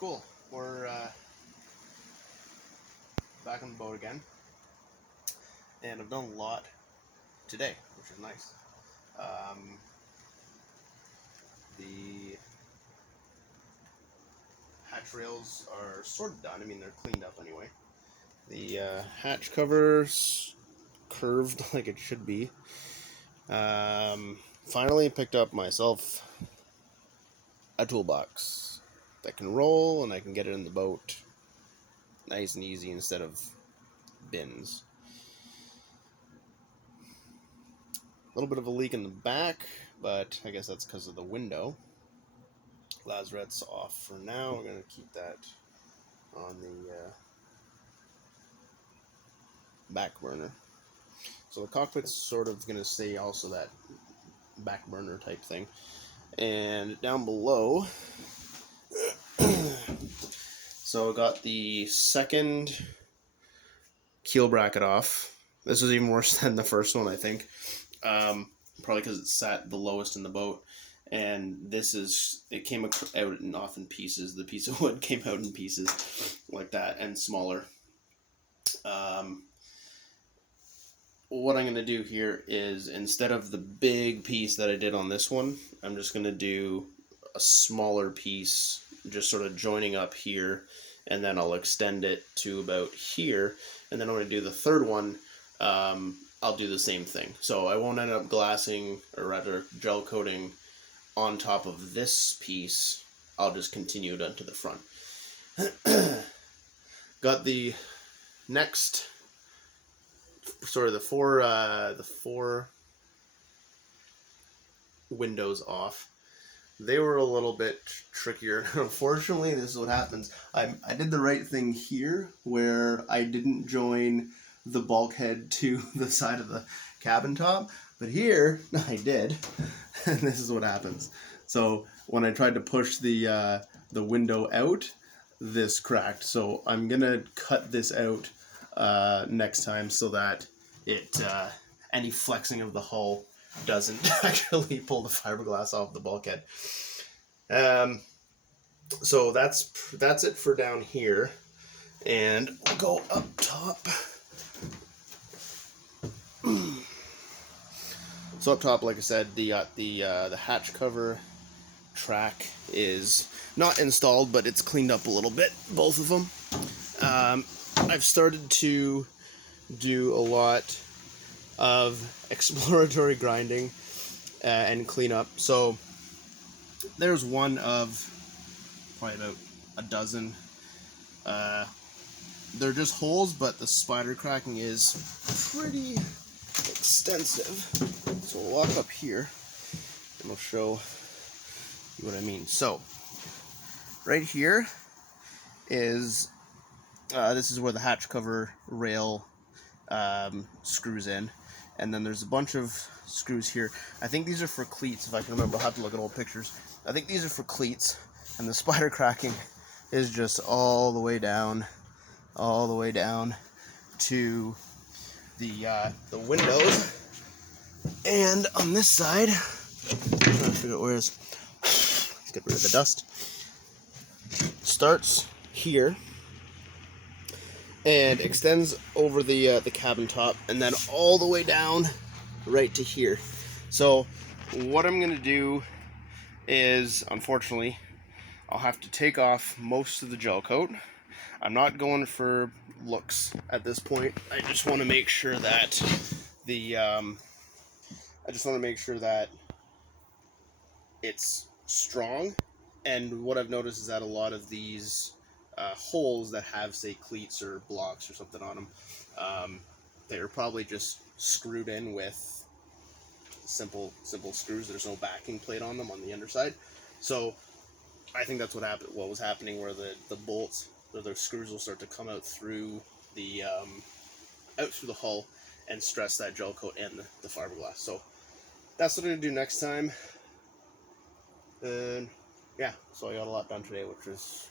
Cool. We're back on the boat again, and I've done a lot today, which is nice. The hatch rails are sort of done. I mean, they're cleaned up anyway. The hatch cover's curved like it should be. Finally picked up myself a toolbox that can roll, and I can get it in the boat nice and easy instead of bins. A little bit of a leak in the back, but I guess that's because of the window. Lazarette's off for now. We're going to keep that on the back burner. So the cockpit's sort of going to stay also that back burner type thing. And down below, so I got the second keel bracket off. This was even worse than the first one, I think. Probably because it sat the lowest in the boat. And it came out and off in pieces. The piece of wood came out in pieces like that and smaller. What I'm going to do here is, instead of the big piece that I did on this one, I'm just going to do a smaller piece, just sort of joining up here, and then I'll extend it to about here, and then I'm going to do the third one. I'll do the same thing. So I won't end up glassing, or rather gel coating, on top of this piece. I'll just continue it onto the front. Got the next, sorry, the four windows off. They were a little bit trickier. Unfortunately, this is what happens. I did the right thing here, where I didn't join the bulkhead to the side of the cabin top, but here I did, and this is what happens. So when I tried to push the window out, this cracked. So I'm gonna cut this out next time, so that it any flexing of the hull doesn't actually pull the fiberglass off the bulkhead. So that's it for down here, and we'll go up top. So up top, like I said, the hatch cover track is not installed, but it's cleaned up a little bit, both of them. I've started to do a lot of exploratory grinding and cleanup. So there's one of probably about a dozen. They're just holes, but the spider cracking is pretty extensive. So we'll walk up here and we'll show you what I mean. So right here is this is where the hatch cover rail screws in, and then there's a bunch of screws here. I think these are for cleats, if I can remember. I'll have to look at old pictures. I think these are for cleats, and the spider cracking is just all the way down to the windows. And on this side, I'm trying to figure out where it is. Let's get rid of the dust. Starts here and extends over the cabin top, and then all the way down right to here. So what I'm gonna do is, unfortunately, I'll have to take off most of the gel coat. I'm not going for looks at this point. I just want to make sure that it's strong. And what I've noticed is that a lot of these holes that have, say, cleats or blocks or something on them, they're probably just screwed in with simple screws. There's no backing plate on them on the underside. So I think that's what was happening, where the bolts, or the screws, will start to come out through the hull and stress that gel coat and the fiberglass. So that's what I'm gonna do next time. And yeah, so I got a lot done today, which is